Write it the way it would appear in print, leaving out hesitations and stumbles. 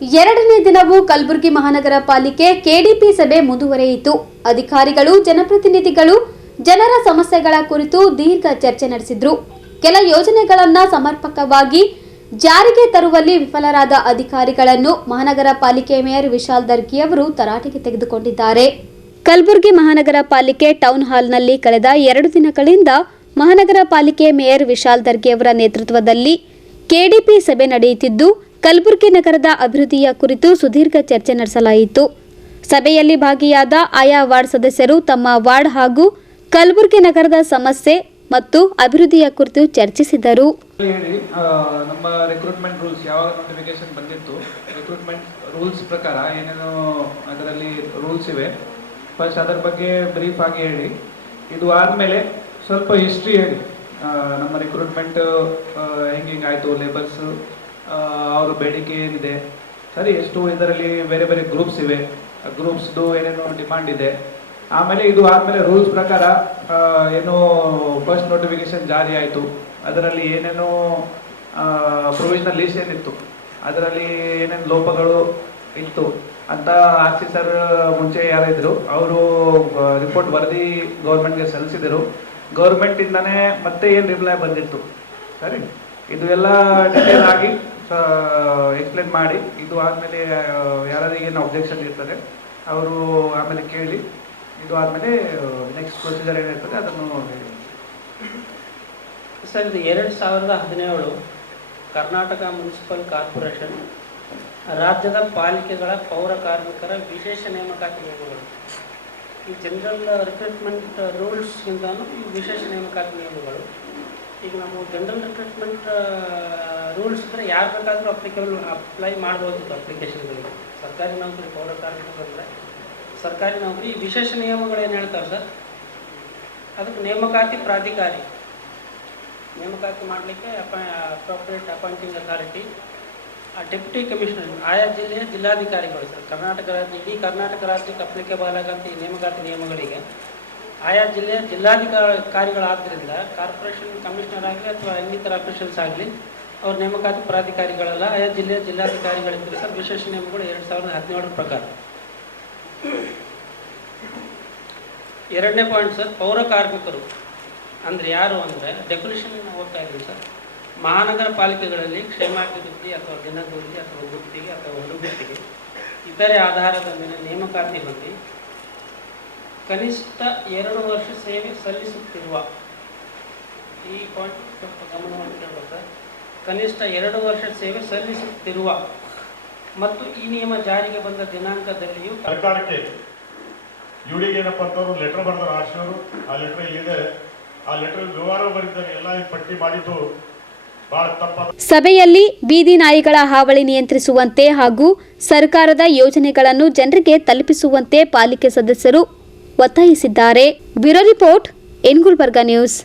ಎರಡನೇ ದಿನವೂ ಕಲಬುರಗಿ ಮಹಾನಗರ ಪಾಲಿಕೆ ಕೆಡಿಪಿ ಸಭೆ ಮುಂದುವರೆಯಿತು. ಅಧಿಕಾರಿಗಳು, ಜನಪ್ರತಿನಿಧಿಗಳು ಜನರ ಸಮಸ್ಯೆಗಳ ಕುರಿತು ದೀರ್ಘ ಚರ್ಚೆ ನಡೆಸಿದ್ರು. ಕೆಲ ಯೋಜನೆಗಳನ್ನು ಸಮರ್ಪಕವಾಗಿ ಜಾರಿಗೆ ತರುವಲ್ಲಿ ವಿಫಲರಾದ ಅಧಿಕಾರಿಗಳನ್ನು ಮಹಾನಗರ ಪಾಲಿಕೆ ಮೇಯರ್ ವಿಶಾಲ್ ದರ್ಗಿ ಅವರು ತರಾಟೆಗೆ ತೆಗೆದುಕೊಂಡಿದ್ದಾರೆ. ಕಲಬುರಗಿ ಮಹಾನಗರ ಪಾಲಿಕೆ ಟೌನ್ ಹಾಲ್ನಲ್ಲಿ ಕಳೆದ 2 ದಿನಗಳಿಂದ ಮಹಾನಗರ ಪಾಲಿಕೆ ಮೇಯರ್ ವಿಶಾಲ್ ದರ್ಗಿ ಅವರ ನೇತೃತ್ವದಲ್ಲಿ ಕೆಡಿಪಿ ಸಭೆ ನಡೆಯುತ್ತಿದ್ದು, ಕಲಬುರಗಿ ನಗರದ ಅಭಿವೃದ್ಧಿಯ ಕುರಿತು ಸುದೀರ್ಘ ಚರ್ಚೆ ನಡೆಸಲಾಯಿತು. ಸಭೆಯಲ್ಲಿ ಭಾಗಿಯಾದ ಆಯಾ ವಾರ್ಡ್ ಸದಸ್ಯರು ತಮ್ಮ ವಾರ್ಡ್ ಹಾಗೂ ಕಲಬುರಗಿ ನಗರದ ಸಮಸ್ಯೆ ಮತ್ತು ಅಭಿವೃದ್ಧಿಯ ಕುರಿತು ಚರ್ಚಿಸಿದರು. ನಮ್ಮ ರಿಕ್ರೂಟ್ಮೆಂಟ್ ರೂಲ್ಸ್ ಯಾವಾಗ ನೋಟಿಫಿಕೇಶನ್ ಬಂದಿತ್ತು, ರಿಕ್ರೂಟ್ಮೆಂಟ್ ರೂಲ್ಸ್ ಪ್ರಕಾರ ಏನೇನು ಅದರಲ್ಲಿ ರೂಲ್ಸ್ ಇವೆ, ಫಸ್ಟ್ ಅದರ ಬಗ್ಗೆ ಬ್ರೀಫ್ ಆಗಿ ಹೇಳಿ. ಇದು ಆದಮೇಲೆ ಸ್ವಲ್ಪ ಹಿಸ್ಟ್ರಿ ಹೇಳಿ, ನಮ್ಮ ರಿಕ್ರೂಟ್ಮೆಂಟ್ ಹೆಂಗಾಯಿತು, ಲೇಬರ್ಸ್ ಅವ್ರ ಬೇಡಿಕೆ ಏನಿದೆ, ಸರಿ ಎಷ್ಟು ಇದರಲ್ಲಿ ಬೇರೆ ಬೇರೆ ಗ್ರೂಪ್ಸ್ ಇವೆ, ಗ್ರೂಪ್ಸ್ದು ಏನೇನು ಡಿಮಾಂಡ್ ಇದೆ. ಆಮೇಲೆ ಇದು ಆದಮೇಲೆ ರೂಲ್ಸ್ ಪ್ರಕಾರ ಏನು ಫಸ್ಟ್ ನೋಟಿಫಿಕೇಶನ್ ಜಾರಿ ಆಯಿತು, ಅದರಲ್ಲಿ ಏನೇನು ಪ್ರೊವಿಷನಲ್ ಲೀಸ್ಟ್ ಏನಿತ್ತು, ಅದರಲ್ಲಿ ಏನೇನು ಲೋಪಗಳು ಇತ್ತು ಅಂತ ಆಫೀಸರ್ ಮುಂಚೆ ಯಾರಿದ್ರು ಅವರು ರಿಪೋರ್ಟ್ ವರದಿ ಗೌರ್ಮೆಂಟ್ಗೆ ಸಲ್ಲಿಸಿದರು. ಗೌರ್ಮೆಂಟಿಂದನೇ ಮತ್ತೆ ಏನು ರಿಪ್ಲೈ ಬಂದಿತ್ತು, ಸರಿ ಇದು ಎಲ್ಲ ಡಿಟೇಲ್ ಆಗಿ ಎಕ್ಸ್ಪ್ಲೇನ್ ಮಾಡಿ, ಇದು ಆದಮೇಲೆ ಯಾರಿಗೇನು ಅಬ್ಜೆಕ್ಷನ್ ಇರ್ತದೆ ಅವರು ಆಮೇಲೆ ಕೇಳಿ, ಇದು ಆದಮೇಲೆ ನೆಕ್ಸ್ಟ್ ಪ್ರೊಸೀಜರ್ ಏನಿರ್ತದೆ ಅದನ್ನು ಹೇಳಿ. ಸರ್, ಇದು 2017 ಕರ್ನಾಟಕ ಮುನ್ಸಿಪಲ್ ಕಾರ್ಪೊರೇಷನ್ ರಾಜ್ಯದ ಪಾಲಿಕೆಗಳ ಪೌರ ಕಾರ್ಮಿಕರ ವಿಶೇಷ ನೇಮಕಾತಿ ನಿಯಮಗಳು. ಈ ಜನರಲ್ ರಿಕ್ರೂಟ್ಮೆಂಟ್ ರೂಲ್ಸ್ಗಿಂತಲೂ ಈ ವಿಶೇಷ ನೇಮಕಾತಿ ನಿಯಮಗಳು. ಈಗ ನಾವು ಜನರಲ್ ರಿಕ್ರೂಟ್ಮೆಂಟ್ ರೂಲ್ಸ್ ಇದ್ದರೆ ಯಾರು ಬೇಕಾದರೂ ಅಪ್ಲೈ ಮಾಡ್ಬೋದಿತ್ತು ಅಪ್ಲಿಕೇಶನ್ಗಳಿಗೆ. ಸರ್ಕಾರಿ ನೌಕರಿ, ಪೌರ ಕಾರ್ಮಿಕರಂದರೆ ಸರ್ಕಾರಿ ನೌಕರಿ. ಈ ವಿಶೇಷ ನಿಯಮಗಳು ಏನು ಹೇಳ್ತಾರೆ ಸರ್, ಅದಕ್ಕೆ ನೇಮಕಾತಿ ಪ್ರಾಧಿಕಾರಿ ನೇಮಕಾತಿ ಮಾಡಲಿಕ್ಕೆ appropriate appointing authority, deputy commissioner, ಆಯಾ ಜಿಲ್ಲೆಯ ಜಿಲ್ಲಾಧಿಕಾರಿಗಳು ಸರ್. ಕರ್ನಾಟಕ ರಾಜ್ಯ, ಇಡೀ ಕರ್ನಾಟಕ ರಾಜ್ಯಕ್ಕೆ ಅಪ್ಲಿಕೇಬಲ್ ಆಗಂತ ಈ ನೇಮಕಾತಿ ನಿಯಮಗಳಿಗೆ ಆಯಾ ಜಿಲ್ಲೆಯ ಜಿಲ್ಲಾಧಿಕಾರಿಗಳಾದ್ದರಿಂದ ಕಾರ್ಪೊರೇಷನ್ ಕಮಿಷನರ್ ಆಗಲಿ ಅಥವಾ ಇನ್ನಿತರ ಅಫಿಷಿಯಲ್ಸ್ ಆಗಲಿ ಅವ್ರ ನೇಮಕಾತಿ ಪ್ರಾಧಿಕಾರಿಗಳೆಲ್ಲ ಆಯಾ ಜಿಲ್ಲೆಯ ಜಿಲ್ಲಾಧಿಕಾರಿಗಳಿದ್ದರೆ ಸರ್. ವಿಶೇಷ ನಿಯಮಗಳು 2017 ಪ್ರಕಾರ. 2ನೇ ಪಾಯಿಂಟ್ ಸರ್, ಪೌರ ಕಾರ್ಮಿಕರು ಅಂದರೆ ಯಾರು ಅಂದರೆ ಡೆಫಿನಿಷನ್ ಓದ್ತಾ ಇದ್ದೀವಿ ಸರ್. ಮಹಾನಗರ ಪಾಲಿಕೆಗಳಲ್ಲಿ ಕ್ಷೇಮಾಭಿವೃದ್ಧಿ ಅಥವಾ ದಿನಗೂಲಿ ಅಥವಾ ಗುತ್ತಿಗೆ ಅಥವಾ ಹೊರಗುತ್ತಿಗೆ ಇತರೆ ಆಧಾರದ ಮೇಲೆ ನೇಮಕಾತಿ ಹೊಂದಿ ಕನಿಷ್ಠ 2 ವರ್ಷ ಸೇವೆ ಸಲ್ಲಿಸುತ್ತಿರುವ, ಈ ಪಾಯಿಂಟ್ ಸ್ವಲ್ಪ ಗಮನವನ್ನು ಕೇಳಬೇಕು ಸರ್. ಕನಿಷ್ಠ 2 ವರ್ಷ ಸೇವೆ ಸಲ್ಲಿಸುತ್ತಿರುವ ಮತ್ತು ಈ ನಿಯಮ ಜಾರಿಗೆ ಬಂದ ದಿನಾಂಕದಲ್ಲಿಯೂ ಸರ್ಕಾರಕ್ಕೆ ಇವರಿಗೆ ಏನಪ್ಪ ಅಂತವ್ರು ಲೆಟರ್ ಬರೆದಾರೆ ಆರ್ಶಿಯವರು. ಆ ಲೆಟರ್ ಇಲ್ಲಿದೆ, ಆ ಲೆಟರ್ ವಿವರ ಬರೆದಿದ್ದಾರೆ, ಎಲ್ಲ ಪಟ್ಟಿ ಮಾಡಿದ್ದು ಬಹಳ ತಪ್ಪ. ಸಭೆಯಲ್ಲಿ ಬೀದಿ ನಾಯಿಗಳ ಹಾವಳಿ ನಿಯಂತ್ರಿಸುವಂತೆ ಹಾಗೂ ಸರ್ಕಾರದ ಯೋಜನೆಗಳನ್ನು ಜನರಿಗೆ ತಲುಪಿಸುವಂತೆ ಪಾಲಿಕೆ ಸದಸ್ಯರು ಒತ್ತಾಯಿಸಿದ್ದಾರೆ. Bureau report, Gulbarga news.